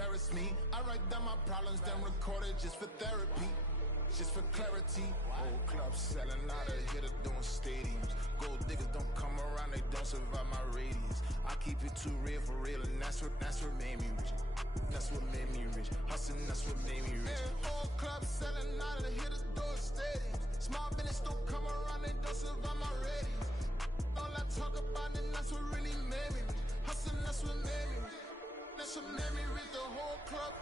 embarrass me. I write down my problems, then record it just for therapy. Just for clarity, whole club selling out of hitter doing stadiums. Gold diggers don't come around, they don't survive my radius. I keep it too real for real, and that's what made me rich. That's what made me rich. Hustling, that's what made me rich. Whole club selling out of hitter doing stadiums. Small business don't come around, they don't survive my radius. All I talk about, and that's what really made me rich. Hustling, that's what made me rich. That's what made me rich. The whole club.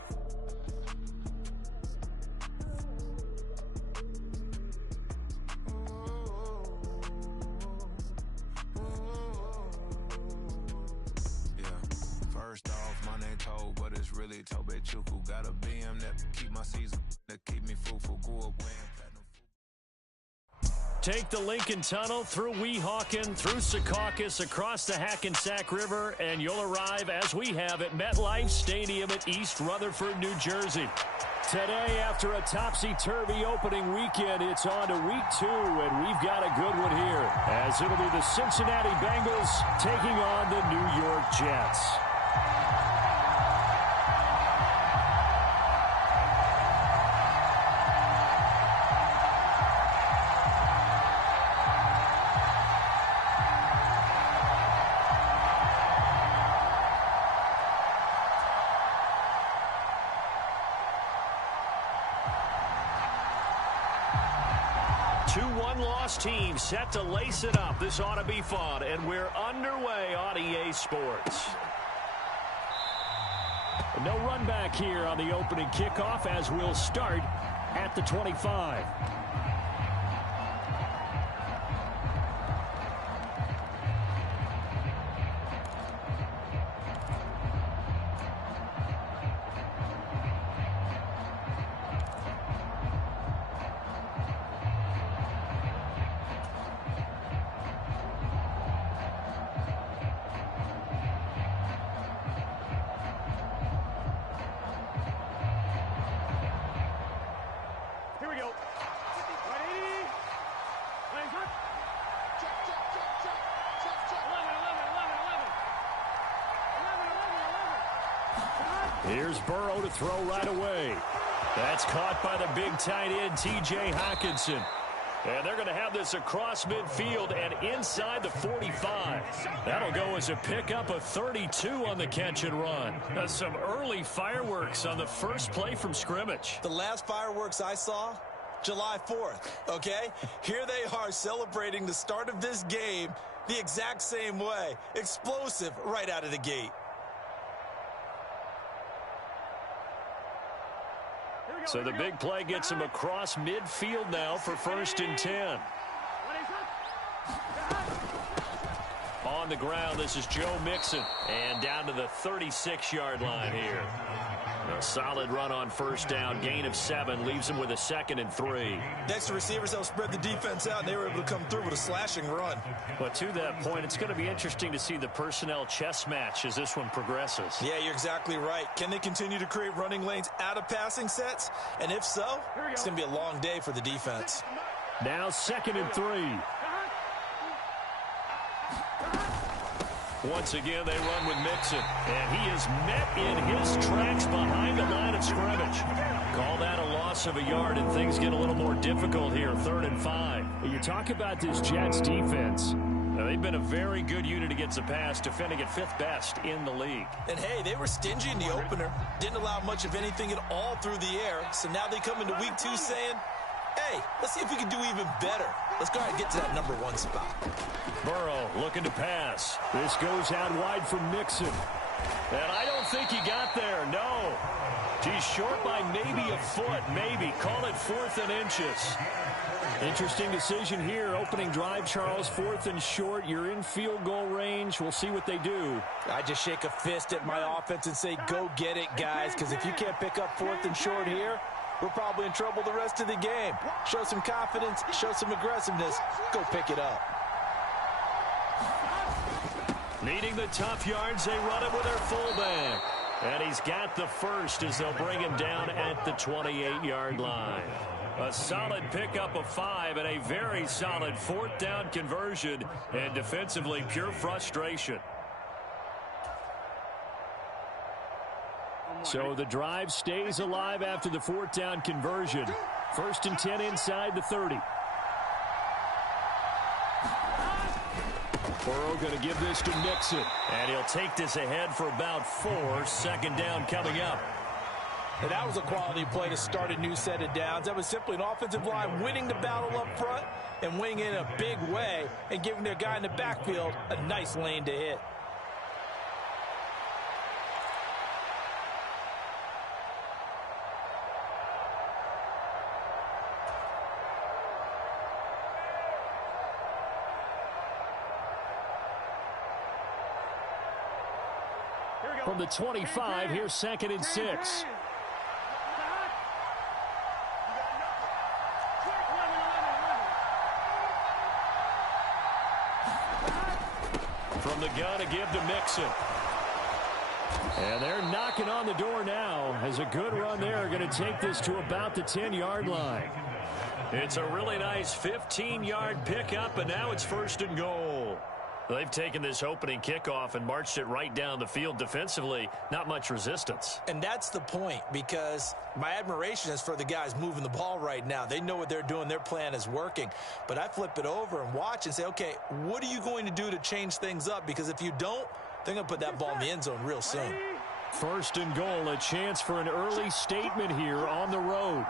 First off, my name Toe, but it's really Tobe Chuku. Got a BM that keep my season, that keep me fruitful. Grew up wearing platinum. Take the Lincoln Tunnel through Weehawken, through Secaucus, across the Hackensack River, and you'll arrive, as we have, at MetLife Stadium at East Rutherford, New Jersey. Today, after a topsy-turvy opening weekend, it's on to week 2, and we've got a good one here, as it'll be the Cincinnati Bengals taking on the New York Jets. Two one-loss teams set to lace it up. This ought to be fun, and we're underway on EA Sports. No run back here on the opening kickoff, as we'll start at the 25. Here's Burrow to throw right away. That's caught by the big tight end, T.J. Hockenson. And they're going to have this across midfield and inside the 45. That'll go as a pickup of 32 on the catch and run. Some early fireworks on the first play from scrimmage. The last fireworks I saw, July 4th, okay? Here they are celebrating the start of this game the exact same way. Explosive right out of the gate. So the big play gets him across midfield now for 1st and 10. On the ground, this is Joe Mixon. And down to the 36-yard line here. A solid run on 1st down. Gain of 7 leaves him with a 2nd and 3. Next, the receivers helped spread the defense out, and they were able to come through with a slashing run. But to that point, it's going to be interesting to see the personnel chess match as this one progresses. Yeah, you're exactly right. Can they continue to create running lanes out of passing sets? And if so, it's going to be a long day for the defense. Now 2nd and 3. Once again, they run with Mixon. And he is met in his tracks behind the line of scrimmage. Call that a loss of a yard, and things get a little more difficult here, 3rd and 5. You talk about this Jets defense. They've been a very good unit against the pass, defending at 5th best in the league. And, hey, they were stingy in the opener. Didn't allow much of anything at all through the air. So now they come into week 2 saying, hey, let's see if we can do even better. Let's go ahead and get to that number 1 spot. Burrow looking to pass. This goes out wide from Mixon. And I don't think he got there, no. He's short by maybe a foot, maybe. Call it 4th and inches. Interesting decision here. Opening drive, Charles, 4th and short. You're in field goal range. We'll see what they do. I just shake a fist at my offense and say, go get it, guys, because if you can't pick up 4th and short here, we're probably in trouble the rest of the game. Show some confidence, show some aggressiveness, go pick it up. Needing the tough yards, they run it with their fullback. And he's got the first as they'll bring him down at the 28-yard line. A solid pickup of 5 and a very solid 4th down conversion. And defensively, pure frustration. So the drive stays alive after the fourth down conversion. 1st and 10 inside the 30. Burrow going to give this to Mixon. And he'll take this ahead for about 4. 2nd down coming up. And that was a quality play to start a new set of downs. That was simply an offensive line winning the battle up front and winning in a big way and giving their guy in the backfield a nice lane to hit. From the 25, here's 2nd and 6. From the gun to give to Mixon. And they're knocking on the door now as a good run there going to take this to about the 10-yard line. It's a really nice 15-yard pickup, and now it's 1st and goal. They've taken this opening kickoff and marched it right down the field defensively. Not much resistance. And that's the point, because my admiration is for the guys moving the ball right now. They know what they're doing. Their plan is working. But I flip it over and watch and say, okay, what are you going to do to change things up? Because if you don't, they're going to put that ball in the end zone real soon. 1st and goal, a chance for an early statement here on the road.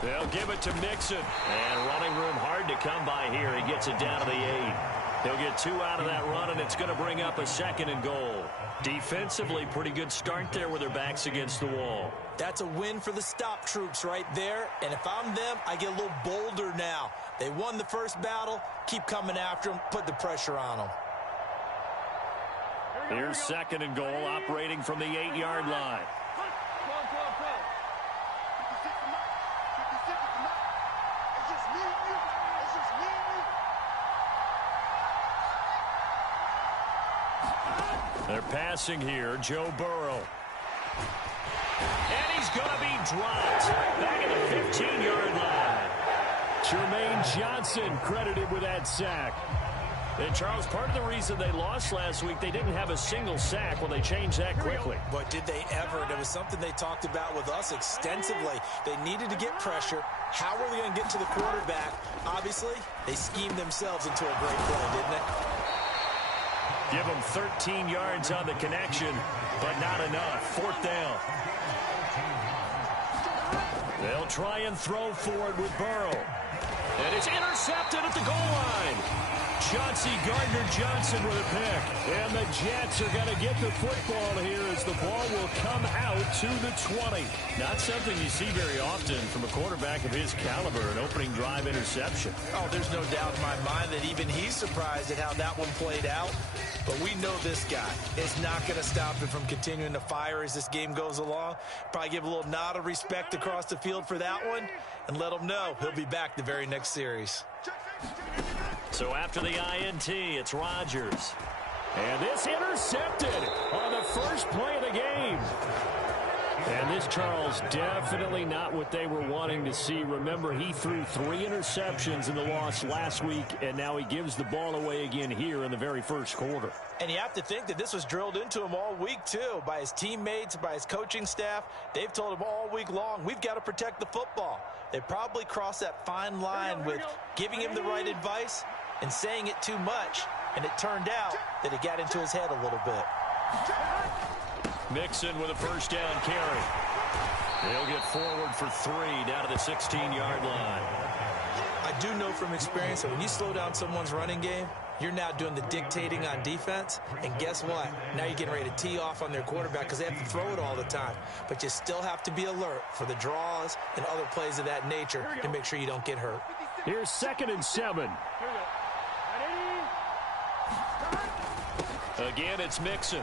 They'll give it to Mixon. And running room hard to come by here. He gets it down to the 8. He'll get 2 out of that run, and it's going to bring up a 2nd and goal. Defensively, pretty good start there with their backs against the wall. That's a win for the stop troops right there. And if I'm them, I get a little bolder now. They won the first battle. Keep coming after them. Put the pressure on them. Here's 2nd and goal, operating from the 8-yard line. They're passing here, Joe Burrow. And he's going to be dropped back at the 15-yard line. Jermaine Johnson credited with that sack. And, Charles, part of the reason they lost last week, they didn't have a single sack. Well, they changed that quickly. But did they ever? And it was something they talked about with us extensively. They needed to get pressure. How were they going to get to the quarterback? Obviously, they schemed themselves into a great play, didn't they? Give them 13 yards on the connection, but not enough. 4th down. They'll try and throw for it with Burrow. And it's intercepted at the goal line. Chauncey Gardner-Johnson with a pick. And the Jets are going to get the football here as the ball will come out to the 20. Not something you see very often from a quarterback of his caliber, an opening drive interception. Oh, there's no doubt in my mind that even he's surprised at how that one played out. But we know this guy is not going to stop him from continuing to fire as this game goes along. Probably give a little nod of respect across the field for that one and let him know he'll be back the very next series. So after the INT, it's Rodgers. And this intercepted on the first play of the game. And this, Charles, definitely not what they were wanting to see. Remember, he threw 3 interceptions in the loss last week, and now he gives the ball away again here in the very first quarter. And you have to think that this was drilled into him all week, too, by his teammates, by his coaching staff. They've told him all week long, we've got to protect the football. They probably crossed that fine line with giving him the right advice and saying it too much, and it turned out that it got into his head a little bit. Mixon with a first down carry. They'll get forward for 3 down to the 16-yard line. I do know from experience that when you slow down someone's running game, you're now doing the dictating on defense. And guess what? Now you're getting ready to tee off on their quarterback because they have to throw it all the time. But you still have to be alert for the draws and other plays of that nature to make sure you don't get hurt. Here's 2nd and 7. Again, it's Mixon.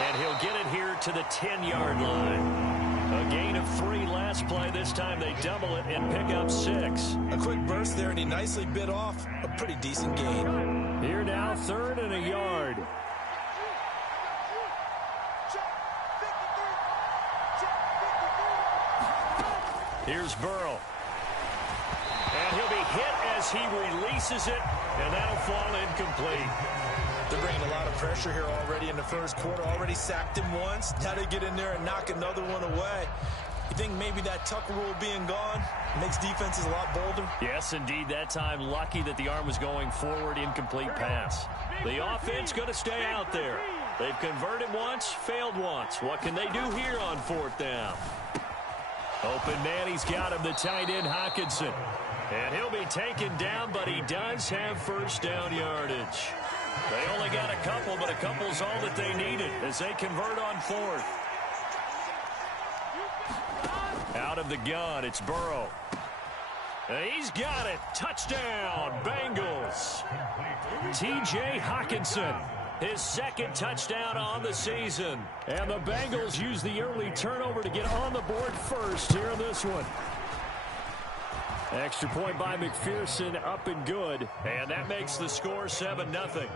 And he'll get it here to the 10-yard line. A gain of 3 last play. This time they double it and pick up 6. A quick burst there, and he nicely bit off a pretty decent gain. Here now, 3rd and a yard. Here's Burrow. And he'll be hit as he releases it, and that'll fall incomplete. They're bringing a lot of pressure here already in the first quarter. Already sacked him once. Now they get in there and knock another one away. You think maybe that Tucker rule being gone makes defenses a lot bolder? Yes, indeed. That time, lucky that the arm was going forward. Incomplete pass. The offense going to stay out there. They've converted once, failed once. What can they do here on fourth down? Open man, he's got him, the tight end, Hockenson. And he'll be taken down, but he does have first down yardage. They only got a couple, but a couple's all that they needed as they convert on fourth. Out of the gun, it's Burrow. He's got it. Touchdown, Bengals. T.J. Hockenson, his second touchdown on the season. And the Bengals use the early turnover to get on the board first here in this one. Extra point by McPherson, up and good. And that makes the score 7-0.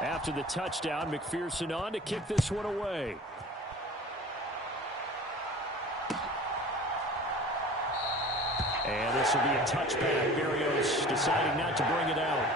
After the touchdown, McPherson on to kick this one away. And this will be a touchback. Berrios deciding not to bring it out.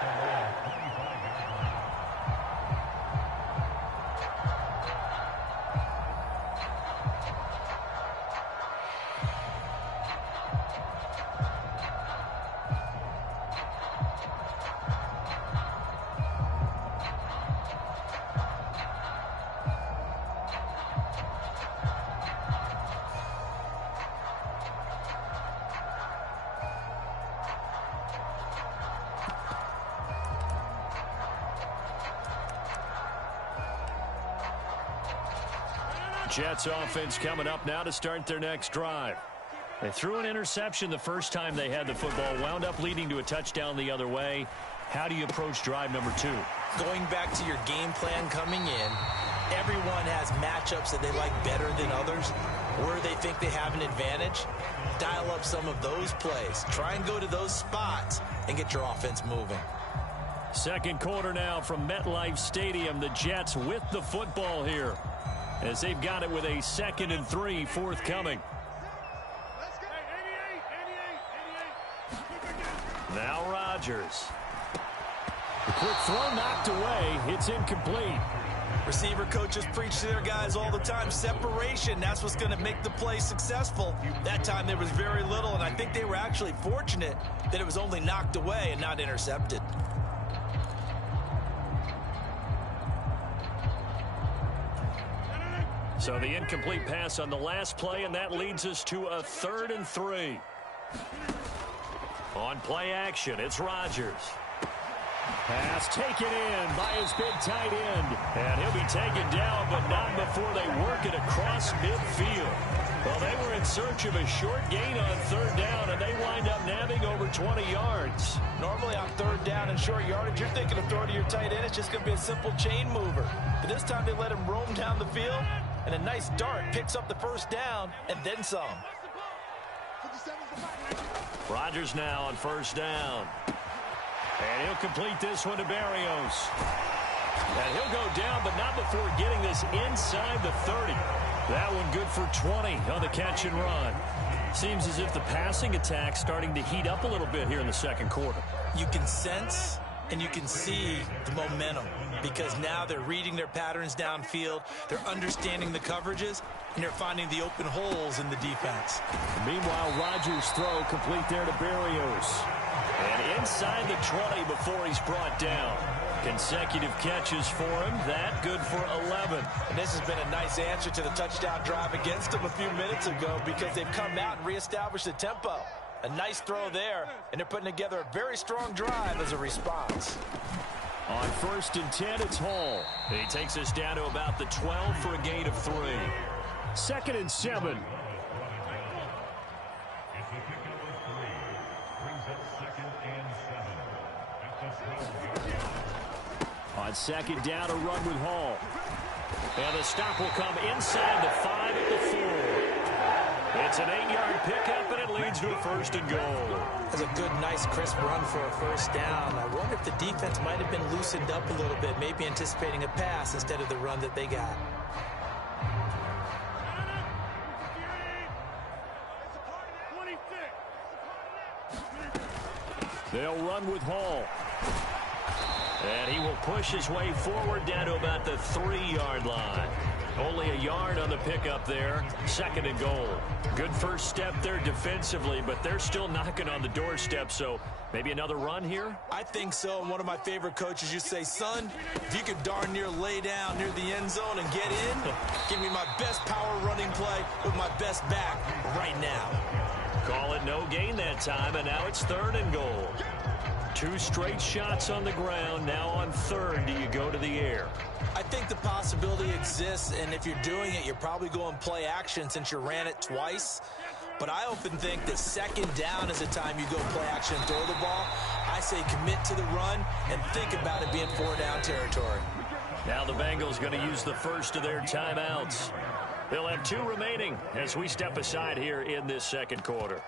Jets offense coming up now to start their next drive. They threw an interception the first time they had the football, wound up leading to a touchdown the other way. How do you approach drive number 2? Going back to your game plan coming in, everyone has matchups that they like better than others, where they think they have an advantage. Dial up some of those plays. Try and go to those spots and get your offense moving. Second quarter now from MetLife Stadium. The Jets with the football here, as they've got it with a 2nd and 3 forthcoming. Now Rodgers. The quick throw knocked away. It's incomplete. Receiver coaches preach to their guys all the time. Separation, that's what's going to make the play successful. That time there was very little, and I think they were actually fortunate that it was only knocked away and not intercepted. So the incomplete pass on the last play, and that leads us to a 3rd and 3. On play action, it's Rodgers. Pass taken in by his big tight end. And he'll be taken down, but not before they work it across midfield. Well, they were in search of a short gain on 3rd down, and they wind up nabbing over 20 yards. Normally on 3rd down and short yardage, you're thinking of throwing to your tight end. It's just going to be a simple chain mover. But this time they let him roam down the field, and a nice dart picks up the 1st down and then some. Rodgers now on 1st down. And he'll complete this one to Berrios. And he'll go down, but not before getting this inside the 30. That one good for 20 on the catch and run. Seems as if the passing attack's starting to heat up a little bit here in the 2nd quarter. You can sense and you can see the momentum, because now they're reading their patterns downfield, they're understanding the coverages, and they're finding the open holes in the defense. Meanwhile, Rodgers' throw complete there to Berrios. And inside the 20 before he's brought down. Consecutive catches for him. That good for 11. And this has been a nice answer to the touchdown drive against them a few minutes ago, because they've come out and reestablished the tempo. A nice throw there, and they're putting together a very strong drive as a response. On 1st and 10, it's Hall. He takes us down to about the 12 for a gain of 3. 2nd and 7. On 2nd down, a run with Hall. And the stop will come inside the 5 at the 4. It's an 8-yard pickup, and it leads to a 1st and goal. That's a good, nice, crisp run for a 1st down. I wonder if the defense might have been loosened up a little bit, maybe anticipating a pass instead of the run that they got. They'll run with Hall. And he will push his way forward down to about the 3-yard line. Only a yard on the pickup there. 2nd and goal. Good first step there defensively, but they're still knocking on the doorstep, so maybe another run here? I think so. And one of my favorite coaches used to say, son, if you could darn near lay down near the end zone and get in, give me my best power running play with my best back right now. Call it no gain that time, and now it's 3rd and goal. 2 straight shots on the ground. Now on 3rd, do you go to the air? I think the possibility exists, and if you're doing it, you're probably going play action since you ran it twice. But I often think that 2nd down is the time you go play action and throw the ball. I say commit to the run and think about it being 4-down territory. Now the Bengals going to use the first of their timeouts. They'll have 2 remaining as we step aside here in this 2nd quarter.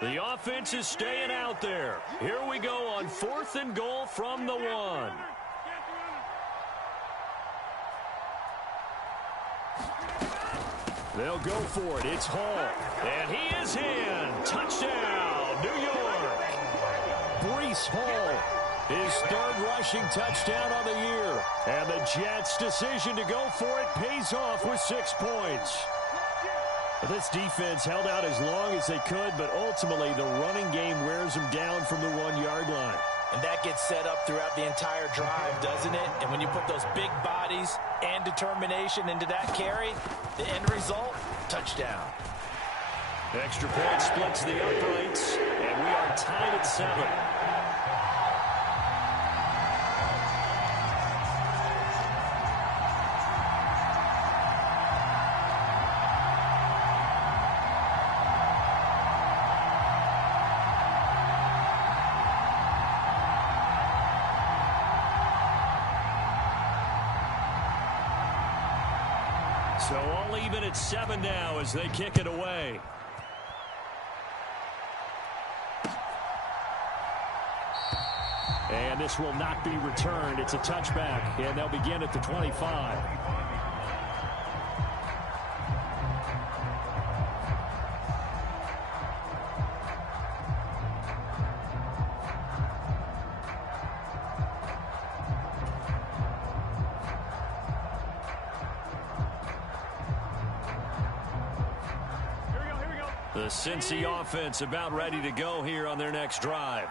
The offense is staying out there. Here we go on 4th and goal from the 1. They'll go for it. It's Hall. And he is in. Touchdown, New York. Breece Hall, his 3rd rushing touchdown on the year. And the Jets' decision to go for it pays off with 6 points. This defense held out as long as they could, but ultimately the running game wears them down from the 1-yard line. And that gets set up throughout the entire drive, doesn't it? And when you put those big bodies and determination into that carry, the end result, touchdown. Extra point splits the uprights, and we are tied at 7. So all even at 7 now as they kick it away. And this will not be returned. It's a touchback, and they'll begin at the 25. The Cincy offense about ready to go here on their next drive.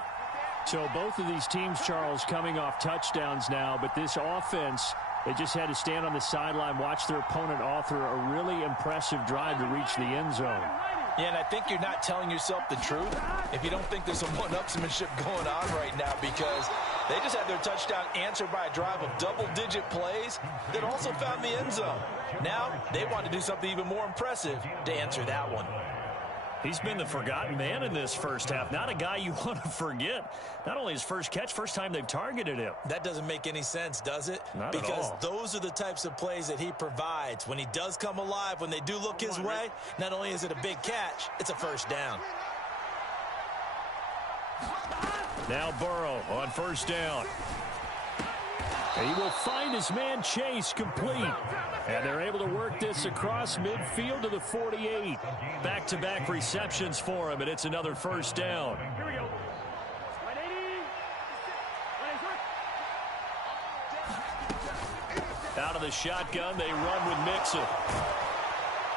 So both of these teams, Charles, coming off touchdowns now, but this offense, they just had to stand on the sideline, watch their opponent author a really impressive drive to reach the end zone. Yeah, and I think you're not telling yourself the truth if you don't think there's some one-upsmanship going on right now, because they just had their touchdown answered by a drive of double-digit plays that also found the end zone. Now they want to do something even more impressive to answer that one. He's been the forgotten man in this first half. Not a guy you want to forget. Not only his first catch, first time they've targeted him. That doesn't make any sense, does it? Not at all. Because those are the types of plays that he provides. When he does come alive, when they do look his way, not only is it a big catch, it's a first down. Now Burrow on first down. And he will find his man Chase complete. And they're able to work this across midfield to the 48. Back-to-back receptions for him, and it's another first down. Here we go. Out of the shotgun, they run with Mixon.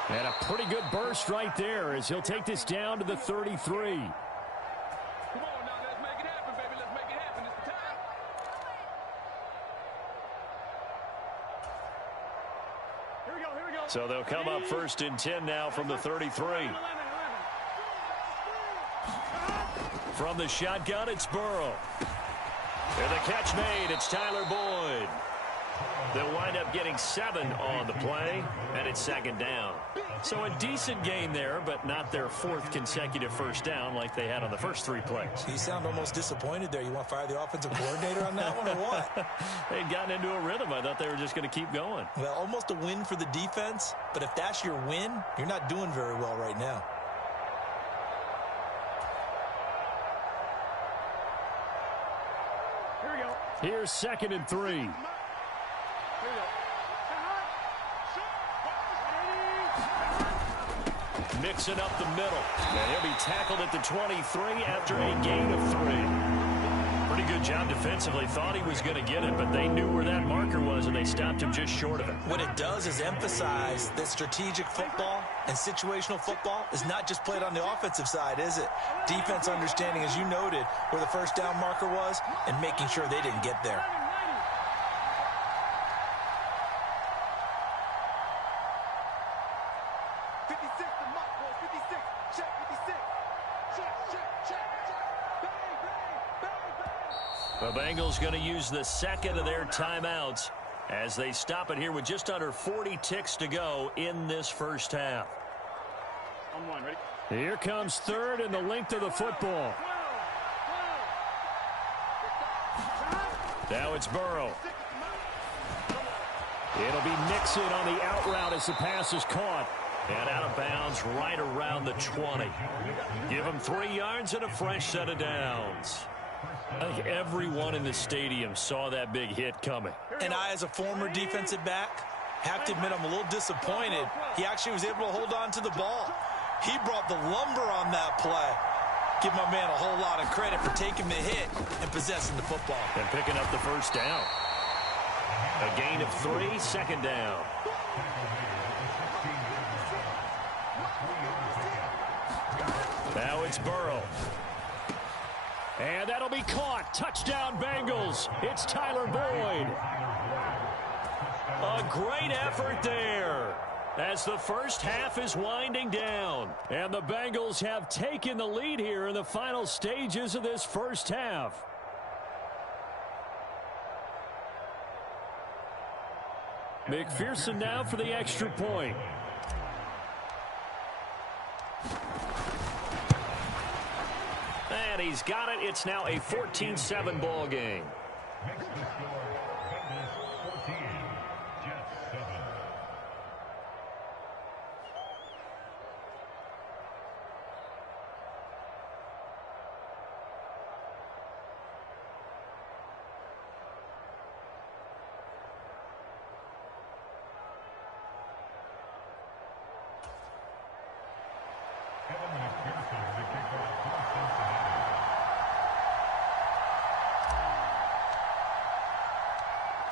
And a pretty good burst right there as he'll take this down to the 33. Here we go. So they'll come up 1st and 10 now from the 33. From the shotgun, it's Burrow. And the catch made, it's Tyler Boyd. They'll wind up getting 7 on the play, and it's 2nd down. So a decent gain there, but not their 4th consecutive first down like they had on the first 3 plays. You sound almost disappointed there. You want to fire the offensive coordinator on that one or what? They'd gotten into a rhythm. I thought they were just going to keep going. Well, almost a win for the defense, but if that's your win, you're not doing very well right now. Here we go. Here's 2nd and 3. Mixing up the middle. And he'll be tackled at the 23 after a gain of 3. Pretty good job defensively. Thought he was going to get it, but they knew where that marker was, and they stopped him just short of it. What it does is emphasize that strategic football and situational football is not just played on the offensive side, is it? Defense understanding, as you noted, where the first down marker was and making sure they didn't get there. The Bengals going to use the 2nd of their timeouts as they stop it here with just under 40 ticks to go in this first half. On 1, ready? Here comes 3rd and the length of the football. Now it's Burrow. It'll be Mixon on the out route as the pass is caught. And out of bounds right around the 20. Give him 3 yards and a fresh set of downs. I think everyone in the stadium saw that big hit coming. And I, as a former defensive back, have to admit I'm a little disappointed. He actually was able to hold on to the ball. He brought the lumber on that play. Give my man a whole lot of credit for taking the hit and possessing the football. And picking up the first down. A gain of 3, 2nd down. Now it's Burrow. And that'll be caught. Touchdown, Bengals. It's Tyler Boyd. A great effort there as the first half is winding down. And the Bengals have taken the lead here in the final stages of this first half. McPherson now for the extra point. And he's got it. It's now a 14-7 ball game.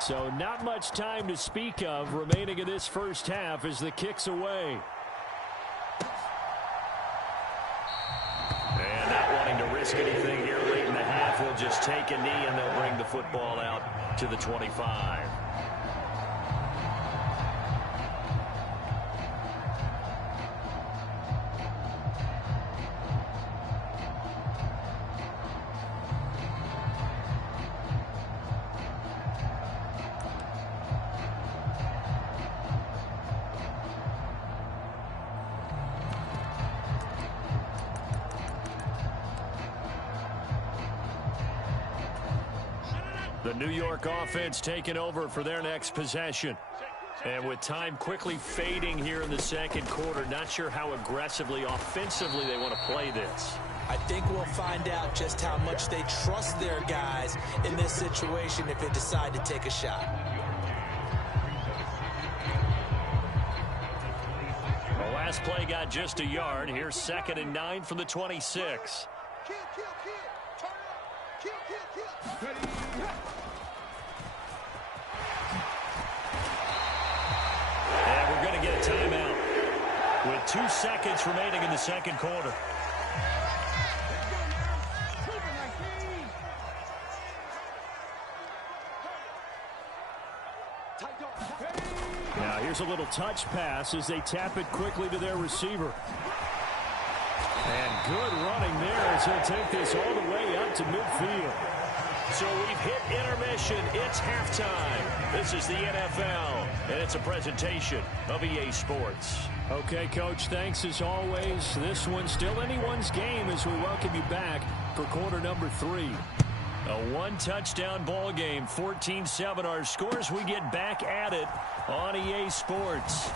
So not much time to speak of remaining in this first half as the kick's away. And not wanting to risk anything here late in the half, he'll just take a knee and they'll bring the football out to the 25. The New York offense taking over for their next possession. And with time quickly fading here in the second quarter, not sure how aggressively, offensively they want to play this. I think we'll find out just how much they trust their guys in this situation if they decide to take a shot. The last play got just a yard. Here's 2nd and 9 from the 26. And we're going to get a timeout with 2 seconds remaining in the second quarter. Now here's Here's a little touch pass as they tap it quickly to their receiver. And good running there as he'll take this all the way up to midfield. So we've hit intermission. It's halftime. This is the NFL, and it's a presentation of EA Sports. Okay, Coach, thanks as always. This one's still anyone's game as we welcome you back for quarter number 3. A one-touchdown ball game, 14-7 our scores. We get back at it on EA Sports.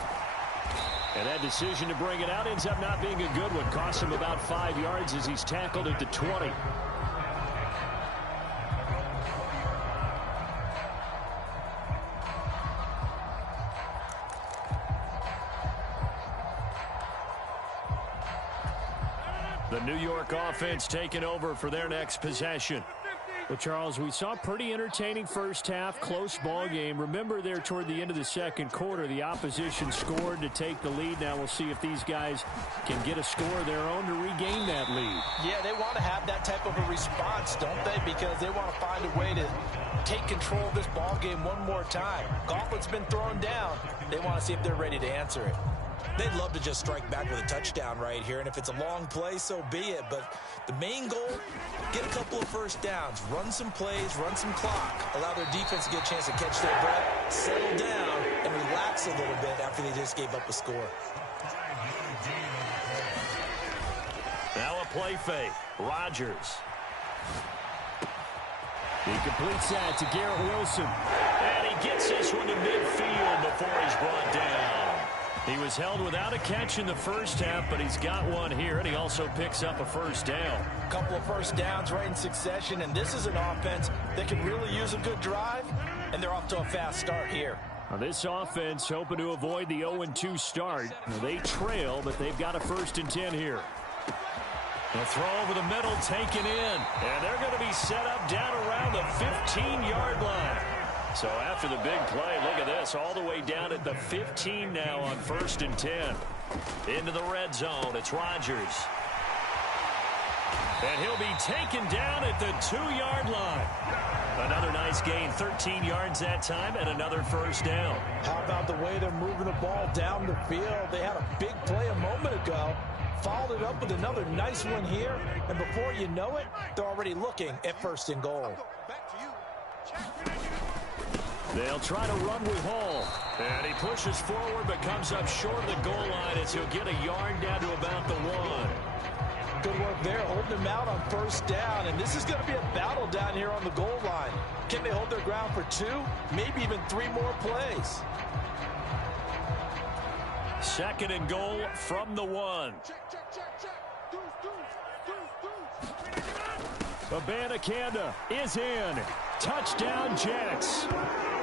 And that decision to bring it out ends up not being a good one. Costs him about 5 yards as he's tackled at the 20. The New York offense taking over for their next possession. Well, Charles, we saw a pretty entertaining first half, close ball game. Remember there toward the end of the second quarter, the opposition scored to take the lead. Now we'll see if these guys can get a score of their own to regain that lead. Yeah, they want to have that type of a response, don't they? Because they want to find a way to take control of this ball game one more time. Gauntlet's been thrown down. They want to see if they're ready to answer it. They'd love to just strike back with a touchdown right here, and if it's a long play, so be it. But the main goal, get a couple of first downs, run some plays, run some clock, allow their defense to get a chance to catch their breath, settle down, and relax a little bit after they just gave up a score. Now a play fake. Rodgers. He completes that to Garrett Wilson. And he gets this one to midfield before he's brought down. He was held without a catch in the first half, but he's got one here, and he also picks up a first down. A couple of first downs right in succession, and this is an offense that can really use a good drive, and they're off to a fast start here. Now this offense hoping to avoid the 0-2 start. Now they trail, but they've got a 1st and 10 here. The throw over the middle taken in, and they're going to be set up down around the 15-yard line. So after the big play, look at this, all the way down at the 15 now on 1st and 10. Into the red zone, it's Rodgers. And he'll be taken down at the 2-yard line. Another nice gain, 13 yards that time, and another first down. How about the way they're moving the ball down the field? They had a big play a moment ago, followed it up with another nice one here, and before you know it, they're already looking at 1st and goal. They'll try to run with Hall. And he pushes forward but comes up short of the goal line as he'll get a yard down to about the 1. Good work there, holding him out on 1st down. And this is going to be a battle down here on the goal line. Can they hold their ground for 2, maybe even 3 more plays? 2nd and goal from the 1. Abanikanda is in. Touchdown, Jets.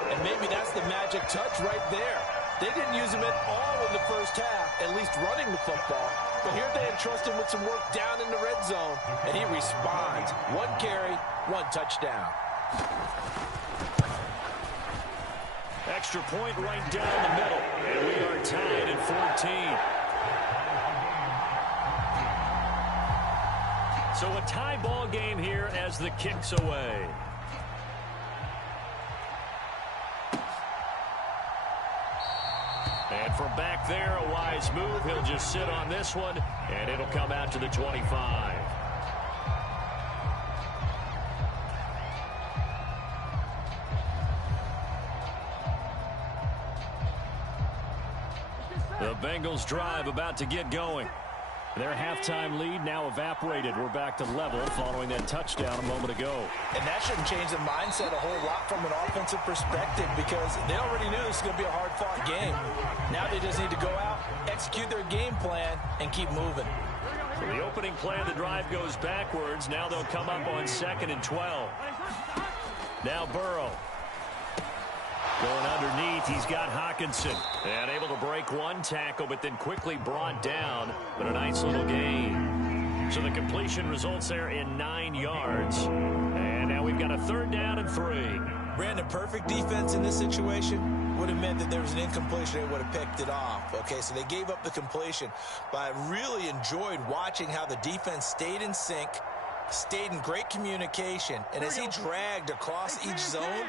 And maybe that's the magic touch right there. They didn't use him at all in the first half, at least running the football. But here they entrust him with some work down in the red zone, and he responds. 1 carry, 1 touchdown. Extra point right down the middle, and we are tied at 14. So a tie ball game here as the kick's away. And from back there, a wise move. He'll just sit on this one, and it'll come out to the 25. The Bengals drive about to get going. Their halftime lead now evaporated. We're back to level following that touchdown a moment ago. And that shouldn't change the mindset a whole lot from an offensive perspective because they already knew this was going to be a hard-fought game. Now they just need to go out, execute their game plan, and keep moving. So the opening play of the drive goes backwards. Now they'll come up on 2nd and 12. Now Burrow. Going underneath, he's got Hockenson. And able to break 1 tackle, but then quickly brought down. But a nice little gain. So the completion results there in 9 yards. And now we've got a 3rd down and 3. Brandon, perfect defense in this situation would have meant that there was an incompletion. They would have picked it off. Okay, so they gave up the completion. But I really enjoyed watching how the defense stayed in sync, stayed in great communication. And as he dragged across each zone,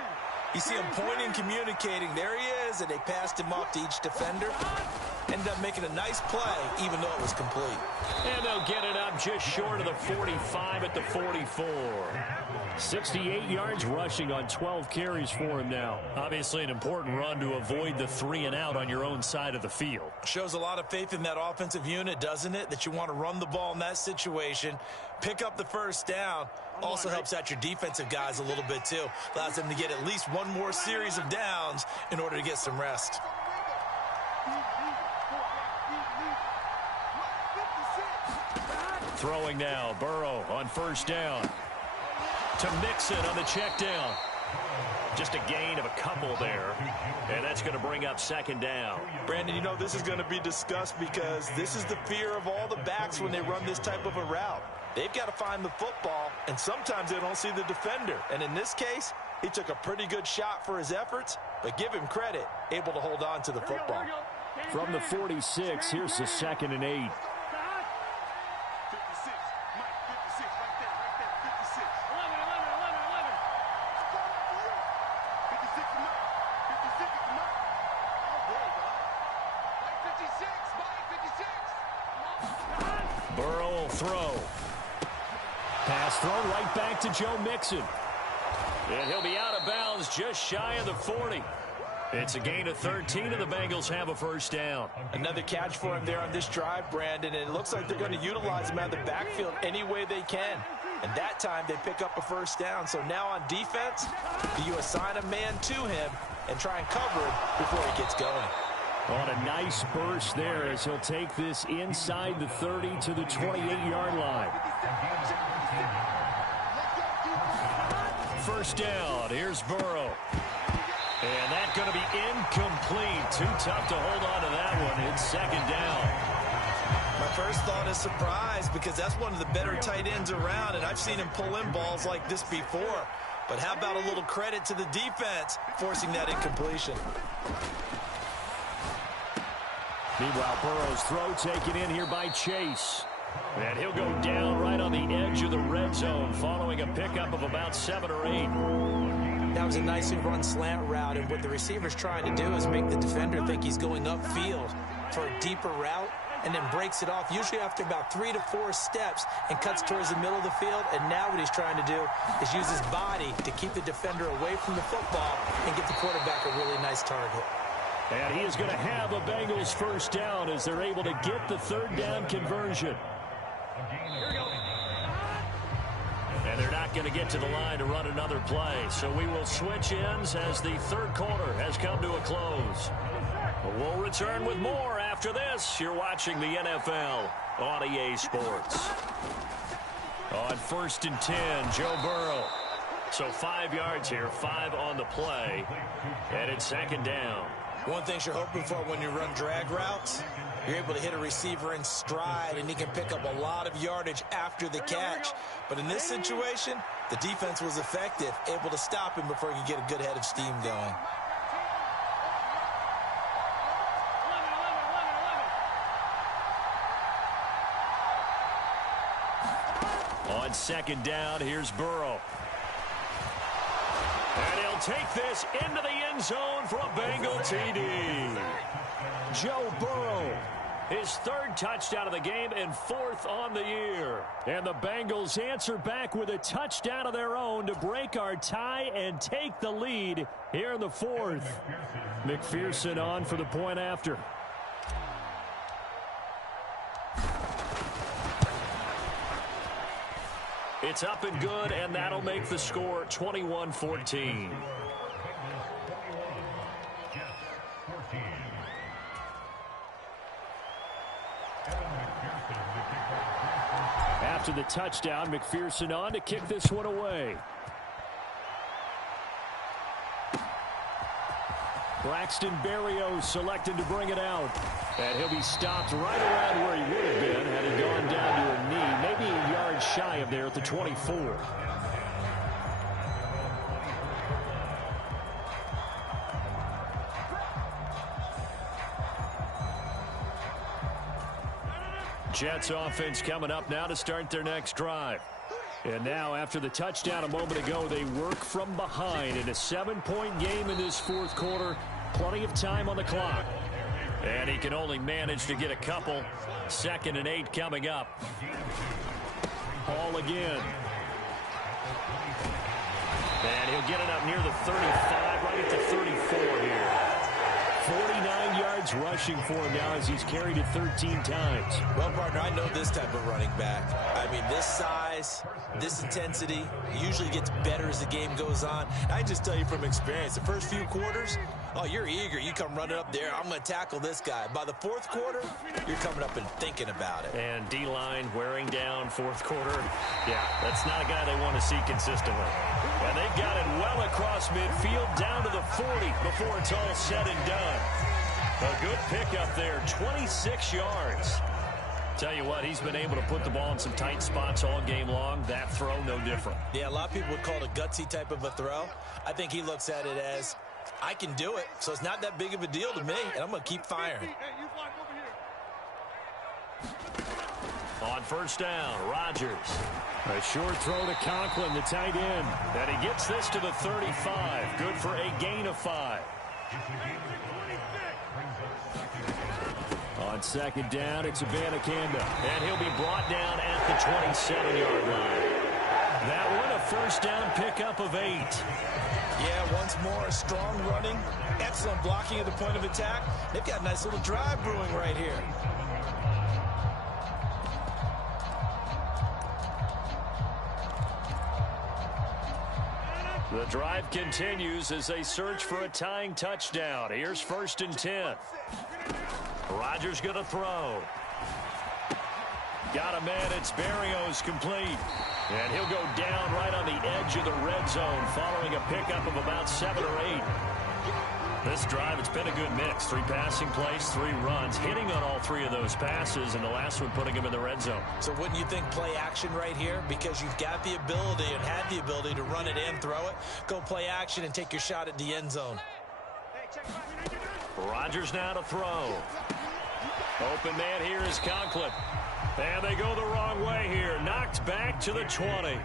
You see him pointing, communicating. There he is, and they passed him off to each defender. Ended up making a nice play, even though it was complete. And they'll get it up just short of the 45 at the 44. 68 yards rushing on 12 carries for him now. Obviously an important run to avoid the 3 and out on your own side of the field. Shows a lot of faith in that offensive unit, doesn't it? That you want to run the ball in that situation, pick up the first down. Also helps out your defensive guys a little bit too. Allows them to get at least one more series of downs in order to get some rest. Throwing now, Burrow on first down. To Mixon on the check down. Just a gain of a couple there. And that's going to bring up second down. Brandon, you know this is going to be discussed because this is the fear of all the backs when they run this type of a route. They've got to find the football, and sometimes they don't see the defender. And in this case, he took a pretty good shot for his efforts, but give him credit, able to hold on to the football. From the 46, here's the 2nd and 8. Burrow will throw. Pass thrown right back to Joe Mixon. And he'll be out of bounds just shy of the 40. It's a gain of 13, and the Bengals have a first down. Another catch for him there on this drive, Brandon, and it looks like they're going to utilize him out of the backfield any way they can. And that time they pick up a first down. So now on defense, do you assign a man to him and try and cover him before he gets going? On a nice burst there as he'll take this inside the 30 to the 28-yard line. First down, here's Burrow. And that's going to be incomplete. Too tough to hold on to that one. It's second down. My first thought is surprise because that's one of the better tight ends around, and I've seen him pull in balls like this before. But how about a little credit to the defense forcing that incompletion? Meanwhile, Burrow's throw taken in here by Chase. And he'll go down right on the edge of the red zone following a pickup of about 7 or 8. That was a nicely run slant route, and what the receiver's trying to do is make the defender think he's going upfield for a deeper route and then breaks it off, usually after about 3 to 4 steps, and cuts towards the middle of the field. And now what he's trying to do is use his body to keep the defender away from the football and get the quarterback a really nice target. And he is going to have a Bengals first down as they're able to get the third down conversion. And they're not going to get to the line to run another play. So we will switch ends as the third quarter has come to a close. We'll return with more after this. You're watching the NFL on EA Sports. On 1st and 10, Joe Burrow. So 5 yards here, 5 on the play. And it's second down. One thing you're hoping for when you run drag routes, you're able to hit a receiver in stride, and he can pick up a lot of yardage after the catch. But in this situation, the defense was effective, able to stop him before he could get a good head of steam going. On second down, here's Burrow. And he'll take this into the end zone for a Bengal TD. Joe Burrow, his 3rd touchdown of the game and 4th on the year. And the Bengals answer back with a touchdown of their own to break our tie and take the lead here in the 4th. McPherson on for the point after. It's up and good, and that'll make the score 21-14. After the touchdown, McPherson on to kick this one away. Braxton Berrios selected to bring it out. And he'll be stopped right around where he would have been had he gone down to a knee, maybe a yard shy of there at the 24. Jets offense coming up now to start their next drive. And now, after the touchdown a moment ago, they work from behind in a 7-point game in this fourth quarter. Plenty of time on the clock. And he can only manage to get a couple. 2nd and 8 coming up. Hall again. And he'll get it up near the 35, right at the 34 here. 49 yards rushing for him now as he's carried it 13 times. Well, partner, I know this type of running back. I mean, this size, this intensity usually gets better as the game goes on. I just tell you from experience, the first few quarters, oh, you're eager. You come running up there. I'm going to tackle this guy. By the fourth quarter, you're coming up and thinking about it. And D-line wearing down fourth quarter. Yeah, that's not a guy they want to see consistently. And they've got it well across midfield down to the 40 before it's all said and done. A good pickup there, 26 yards. Tell you what, he's been able to put the ball in some tight spots all game long. That throw, no different. Yeah, a lot of people would call it a gutsy type of a throw. I think he looks at it as, I can do it, so it's not that big of a deal to me, and I'm going to keep firing. On first down, Rodgers. A short throw to Conklin, the tight end. And he gets this to the 35. Good for a gain of 5. On second down, it's Abanikanda. And he'll be brought down at the 27-yard line. That one, a first down pickup of 8. Yeah, once more, strong running, excellent blocking at the point of attack. They've got a nice little drive brewing right here. The drive continues as they search for a tying touchdown. Here's 1st and 10. Rodgers going to throw. Got a man. It's Berrios complete. And he'll go down right on the edge of the red zone following a pickup of about 7 or 8. This drive, it's been a good mix. 3 passing plays, 3 runs, hitting on all 3 of those passes, and the last one putting him in the red zone. So wouldn't you think play action right here? Because you've got the ability and had the ability to run it and throw it. Go play action and take your shot at the end zone. Rodgers now to throw. Open man here is Conklin. And they go the wrong way here. Knocked back to the 20.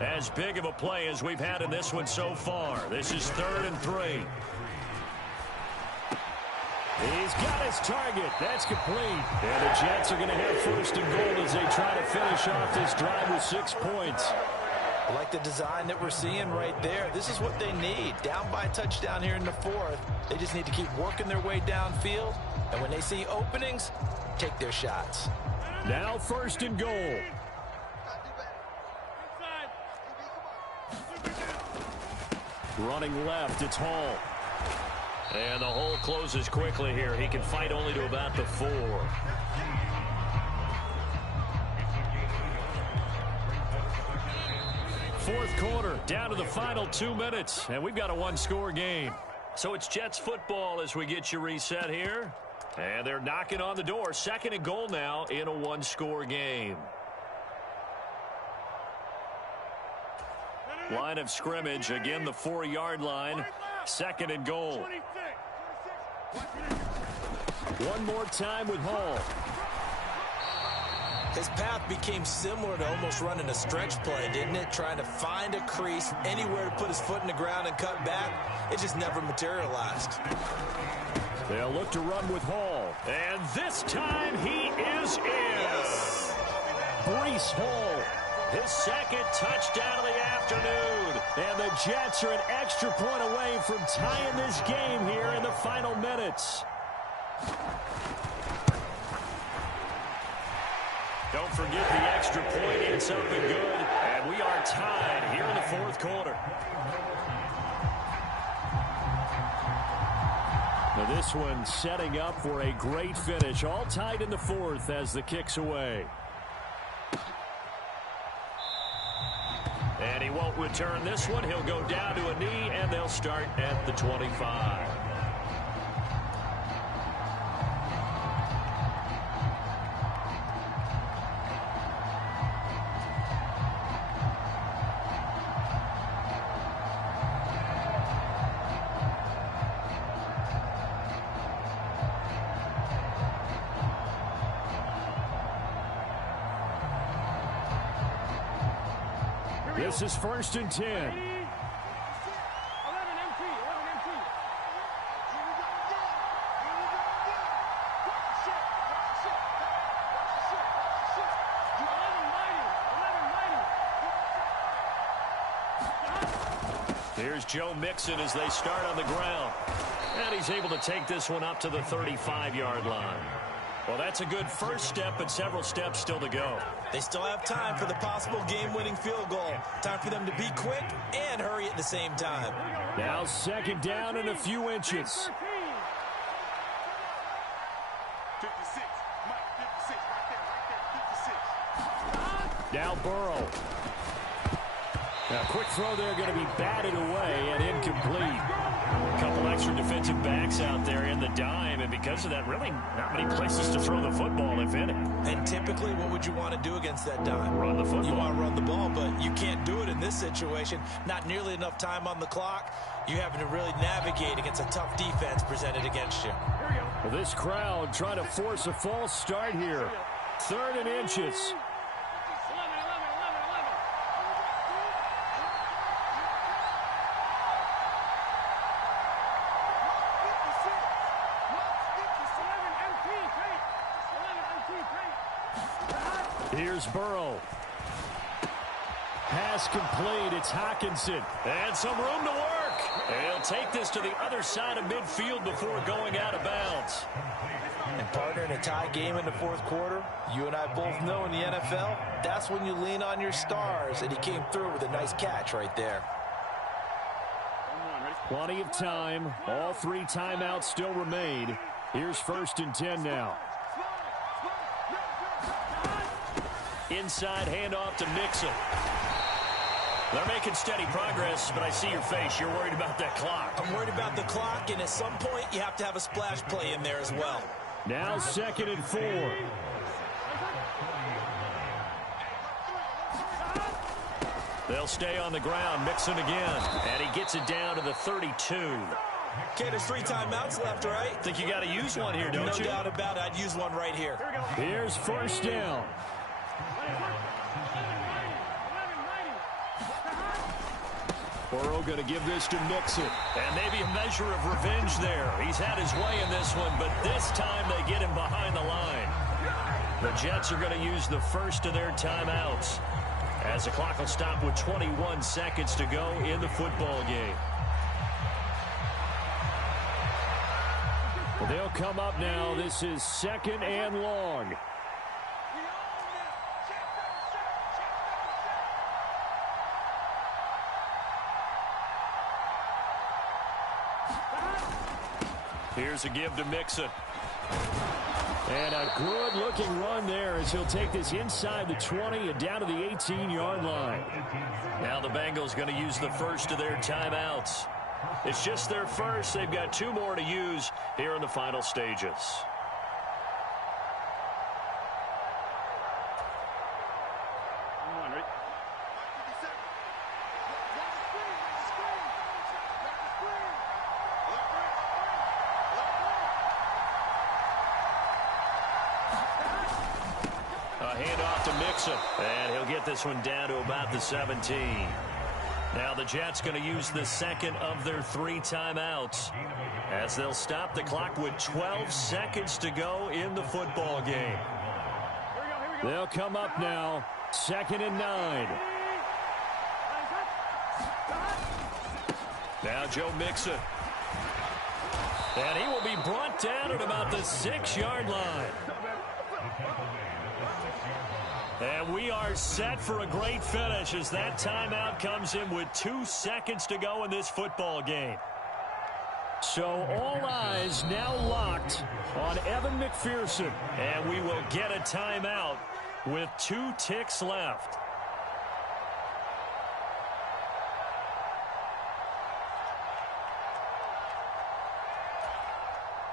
As big of a play as we've had in this one so far. This is 3rd and 3. He's got his target. That's complete. And the Jets are going to have 1st and goal as they try to finish off this drive with 6 points. I like the design that we're seeing right there. This is what they need. Down by a touchdown here in the 4th. They just need to keep working their way downfield. And when they see openings, take their shots. Now 1st and goal. Running left, it's Hall. And the hole closes quickly here. He can fight only to about the 4. Fourth quarter, down to the final 2 minutes. And we've got a 1-score game. So it's Jets football as we get you reset here. And they're knocking on the door. 2nd and goal now in a 1-score game. Line of scrimmage, again the 4-yard line. 2nd and goal. One more time with Hall. His path became similar to almost running a stretch play, didn't it? Trying to find a crease, anywhere to put his foot in the ground and cut back. It just never materialized. They'll look to run with Hall. And this time he is in. Breece Hall. His 2nd touchdown of the afternoon. And the Jets are an extra point away from tying this game here in the final minutes. Don't forget the extra point. It's up and good. And we are tied here in the 4th quarter. Now this one setting up for a great finish. All tied in the 4th as the kick's away. And he won't return this one. He'll go down to a knee, and they'll start at the 25. This is 1st and 10. Here's Joe Mixon as they start on the ground. And he's able to take this one up to the 35-yard line. Well, that's a good first step, but several steps still to go. They still have time for the possible game-winning field goal. Time for them to be quick and hurry at the same time. Now 2nd down and a few inches. 56. Mike, 56. Right there. 56. Now Burrow. Now, quick throw there, going to be batted away and incomplete. A couple extra defensive backs out there in the dime, and because of that, really not many places to throw the football, if any. And typically, what would you want to do against that dime? Run the football. You want to run the ball, but you can't do it in this situation. Not nearly enough time on the clock. You're having to really navigate against a tough defense presented against you. Well, this crowd trying to force a false start here. 3rd and inches. Here's Burrow. Pass complete. It's Hockenson. And some room to work. He'll take this to the other side of midfield before going out of bounds. And partner, in a tie game in the 4th quarter, you and I both know in the NFL, that's when you lean on your stars. And he came through with a nice catch right there. Plenty of time. All 3 timeouts still remain. Here's 1st and 10 now. Inside handoff to Mixon. They're making steady progress, but I see your face. You're worried about that clock. I'm worried about the clock, and at some point, you have to have a splash play in there as well. Now 2nd and 4. They'll stay on the ground. Mixon again. And he gets it down to the 32. Okay, there's 3 timeouts left, right? Think you got to use one here, don't you? No doubt about it. I'd use one right here. Here's 1st down. Burrow going to give this to Mixon. And maybe a measure of revenge there. He's had his way in this one, but this time they get him behind the line. The Jets are going to use the first of their timeouts, as the clock will stop with 21 seconds to go in the football game. Well, they'll come up now. This is 2nd and long. Here's a give to Mixon. And a good-looking run there as he'll take this inside the 20 and down to the 18-yard line. Now the Bengals going to use the first of their timeouts. It's just their first. They've got 2 more to use here in the final stages. Handoff to Mixon, and he'll get this one down to about the 17. Now the Jets going to use the second of their 3 timeouts, as they'll stop the clock with 12 seconds to go in the football game. They'll come up now, 2nd and 9. Now Joe Mixon. And he will be brought down at about the 6-yard line. And we are set for a great finish as that timeout comes in with 2 seconds to go in this football game. So all eyes now locked on Evan McPherson. And we will get a timeout with 2 ticks left.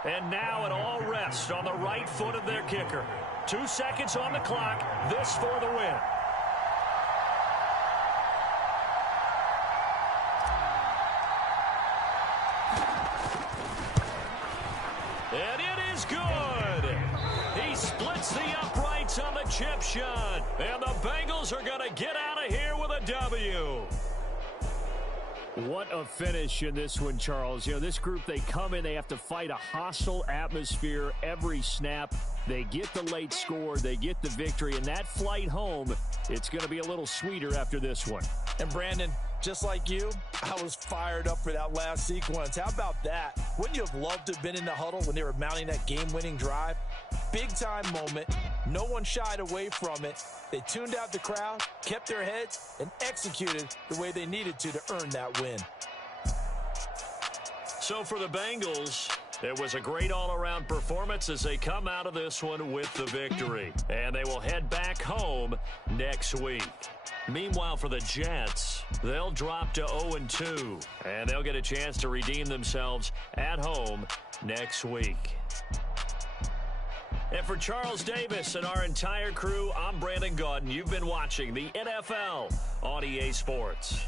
And now it all rests on the right foot of their kicker. 2 seconds on the clock. This for the win. And it is good. He splits the uprights on the chip shot. And the Bengals are going to get out of here with a W. What a finish in this one, Charles. You know, this group, they come in, they have to fight a hostile atmosphere every snap. They get the late score, they get the victory, and that flight home, it's going to be a little sweeter after this one. And Brandon, just like you, I was fired up for that last sequence. How about that? Wouldn't you have loved to have been in the huddle when they were mounting that game-winning drive? Big-time moment. No one shied away from it. They tuned out the crowd, kept their heads, and executed the way they needed to earn that win. So for the Bengals, it was a great all-around performance as they come out of this one with the victory. And they will head back home next week. Meanwhile, for the Jets, they'll drop to 0-2, and they'll get a chance to redeem themselves at home next week. And for Charles Davis and our entire crew, I'm Brandon Gaudin. You've been watching the NFL on EA Sports.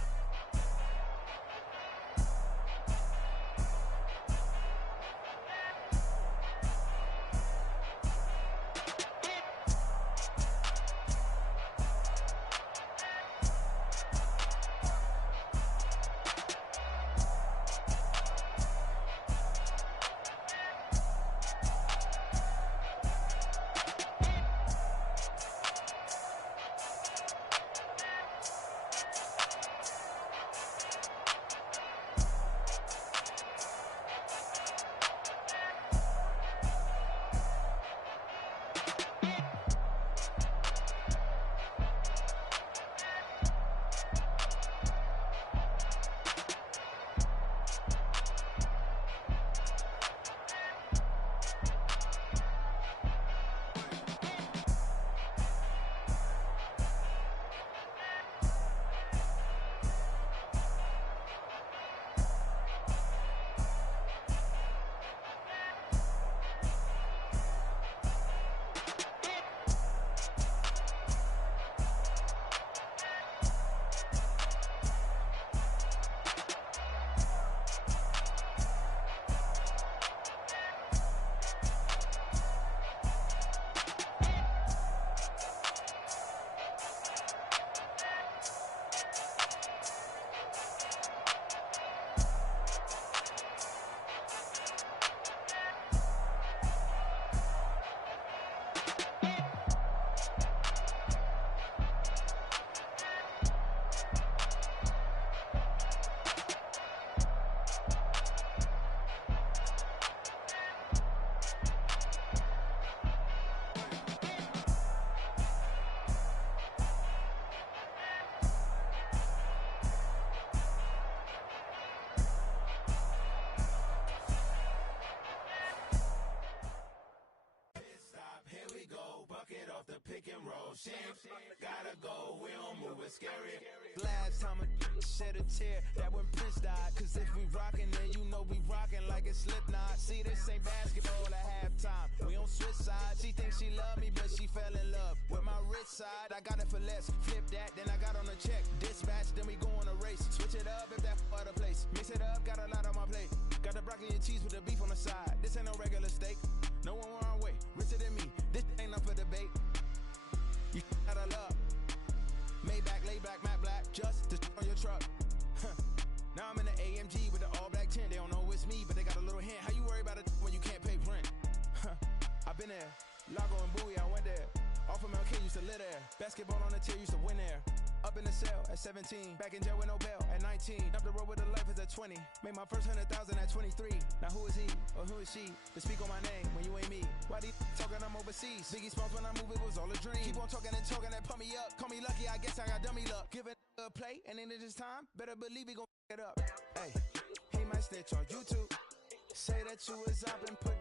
Gotta go, we don't move it scary. Last time a shed a tear, that when Prince died. Cause if we rockin', then you know we rockin' like a Slipknot. See, this ain't basketball at halftime. We don't switch sides. She thinks she love me, but she fell in love with my rich side. I got it for less. Flip that, then I got on a check. Dispatch, then we go on a race. Switch it up if that other place. Mix it up, got a lot on my plate. Got the broccoli and cheese with the beef on the side. This ain't no regular steak. No one wrong way. Richer than me. This ain't up for debate. You out of love. Maybach, lay back, matte black, just to on your truck. Now I'm in the AMG with the all black tint. They don't know it's me, but they got a little hint. How you worry about it when you can't pay rent? I've been there. Lago and Bowie, I went there. Off of Mount King, used to live there. Basketball on the tier, used to win there. Up in the cell at 17. Back in jail with no bail at 19. Up the road with a life is at 20. Made my first 100,000 at 23. Now who is he or who is she to speak on my name when you ain't me? Why these talking I'm overseas? Biggie Smalls when I move it was all a dream. Keep on talking and pump me up. Call me lucky, I guess I got dummy luck. Give it a play and then it is time. Better believe he gon' it up. Hey, he might snitch on YouTube. Say that you was up and put